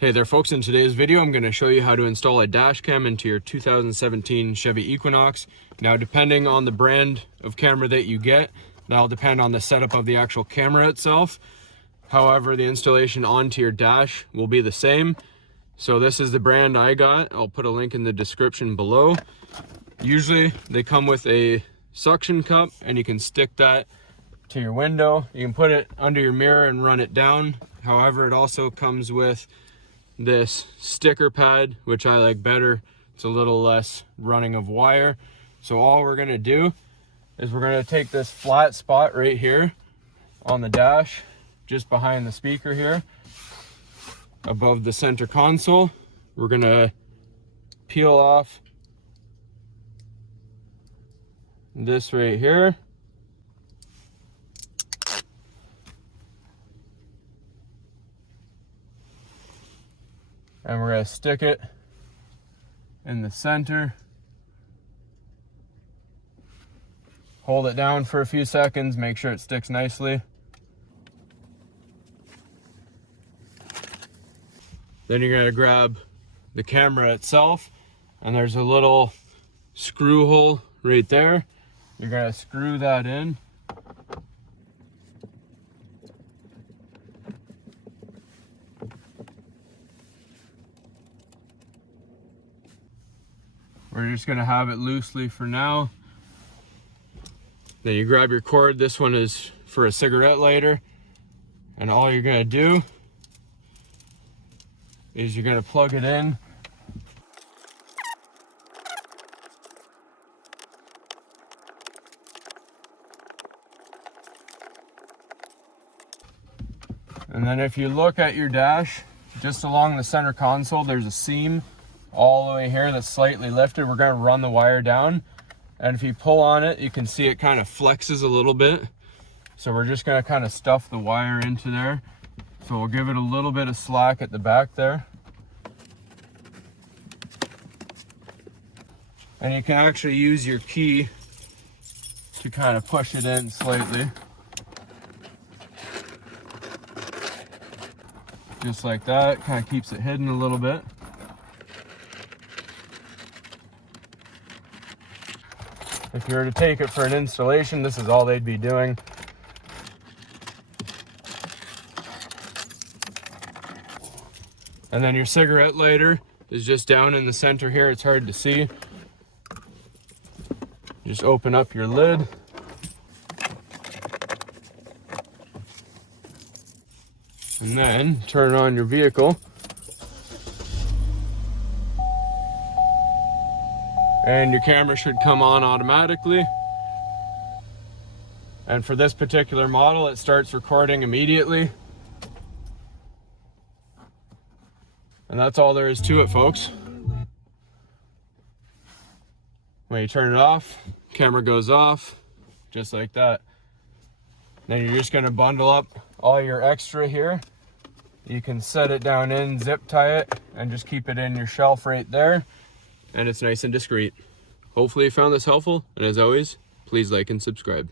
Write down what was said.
Hey there folks, in today's video I'm going to show you how to install a dash cam into your 2017 Chevy Equinox. Now depending on the brand of camera that you get, that'll depend on the setup of the actual camera itself. However, the installation onto your dash will be the same. So this is the brand I got. I'll put a link in the description below. Usually they come with a suction cup and you can stick that to your window. You can put it under your mirror and run it down. However, it also comes with this sticker pad, which I like better. It's a little less running of wire. So all we're gonna do is we're gonna take this flat spot right here on the dash, just behind the speaker here, above the center console. We're gonna peel off this right here. And we're going to stick it in the center. Hold it down for a few seconds, make sure it sticks nicely. Then you're going to grab the camera itself, and there's a little screw hole right there. You're going to screw that in. We're just gonna have it loosely for now. Then you grab your cord. This one is for a cigarette lighter. And all you're gonna do is you're gonna plug it in. And then if you look at your dash, just along the center console, there's a seam all the way here that's slightly lifted. We're going to run the wire down, and if you pull on it, you can see it kind of flexes a little bit. So we're just going to kind of stuff the wire into there. So we'll give it a little bit of slack at the back there. And you can actually use your key to kind of push it in slightly. Just like that, kind of keeps it hidden a little bit. If you were to take it for an installation, this is all they'd be doing. And then your cigarette lighter is just down in the center here. It's hard to see. Just open up your lid. And then turn on your vehicle. And your camera should come on automatically. And for this particular model, it starts recording immediately. And that's all there is to it, folks. When you turn it off, camera goes off, just like that. Then you're just gonna bundle up all your extra here. You can set it down in, zip tie it, and just keep it in your shelf right there. And it's nice and discreet. Hopefully you found this helpful, and as always, please like and subscribe.